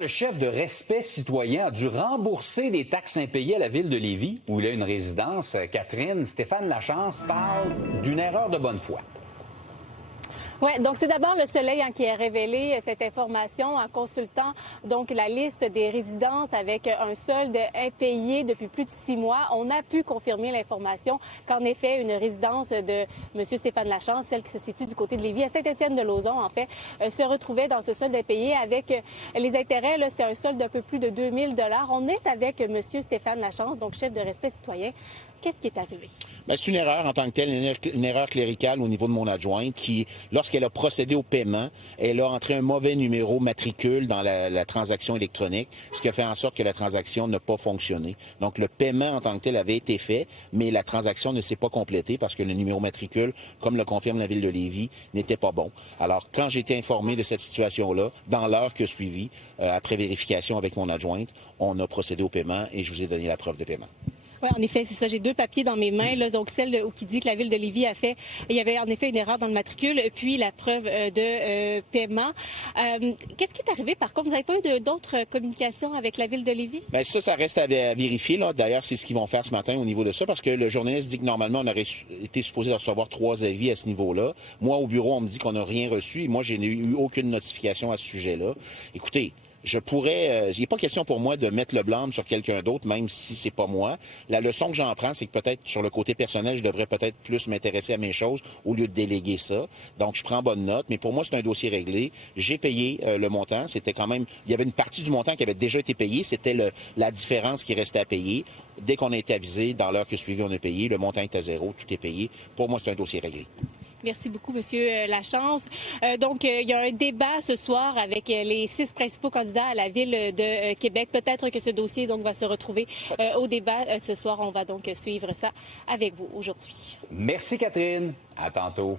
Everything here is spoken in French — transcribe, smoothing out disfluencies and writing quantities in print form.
Le chef de Respect citoyen a dû rembourser des taxes impayées à la ville de Lévis, où il a une résidence. Catherine, Stéphane Lachance parle d'une erreur de bonne foi. Oui, donc c'est d'abord Le Soleil qui a révélé cette information en consultant donc la liste des résidences avec un solde impayé depuis plus de 6 mois. On a pu confirmer l'information qu'en effet, une résidence de M. Stéphane Lachance, celle qui se situe du côté de Lévis, à Saint-Étienne-de-Lauzon, en fait, se retrouvait dans ce solde impayé avec les intérêts. Là, c'était un solde d'un peu plus de 2000 $. On est avec M. Stéphane Lachance, donc chef de Respect citoyen. Qu'est-ce qui est arrivé? Bien, c'est une erreur en tant que telle, une erreur cléricale au niveau de mon adjointe qui, lorsqu'elle a procédé au paiement, elle a entré un mauvais numéro matricule dans la transaction électronique, ce qui a fait en sorte que la transaction n'a pas fonctionné. Donc, le paiement en tant que tel avait été fait, mais la transaction ne s'est pas complétée parce que le numéro matricule, comme le confirme la Ville de Lévis, n'était pas bon. Alors, quand j'ai été informé de cette situation-là, dans l'heure qui a suivi, après vérification avec mon adjointe, on a procédé au paiement et je vous ai donné la preuve de paiement. Oui, en effet, c'est ça. J'ai 2 papiers dans mes mains. Là, donc, celle qui dit que la Ville de Lévis a fait... Il y avait en effet une erreur dans le matricule, puis la preuve de paiement. Qu'est-ce qui est arrivé? Par contre, vous n'avez pas eu d'autres communications avec la Ville de Lévis? Bien, ça reste à vérifier. Là. D'ailleurs, c'est ce qu'ils vont faire ce matin au niveau de ça, parce que le journaliste dit que normalement, on aurait été supposé recevoir 3 avis à ce niveau-là. Moi, au bureau, on me dit qu'on n'a rien reçu. Et moi, je n'ai eu aucune notification à ce sujet-là. Écoutez, il n'est pas question pour moi de mettre le blâme sur quelqu'un d'autre, même si c'est pas moi. La leçon que j'en prends, c'est que peut-être sur le côté personnel, je devrais peut-être plus m'intéresser à mes choses au lieu de déléguer ça. Donc, je prends bonne note. Mais pour moi, c'est un dossier réglé. J'ai payé le montant. C'était quand même... Il y avait une partie du montant qui avait déjà été payé. C'était la différence qui restait à payer. Dès qu'on a été avisé, dans l'heure qui a suivi, on a payé. Le montant est à 0. Tout est payé. Pour moi, c'est un dossier réglé. Merci beaucoup, Monsieur Lachance. Donc, il y a un débat ce soir avec les 6 principaux candidats à la Ville de Québec. Peut-être que ce dossier donc va se retrouver au débat ce soir. On va donc suivre ça avec vous aujourd'hui. Merci, Catherine. À tantôt.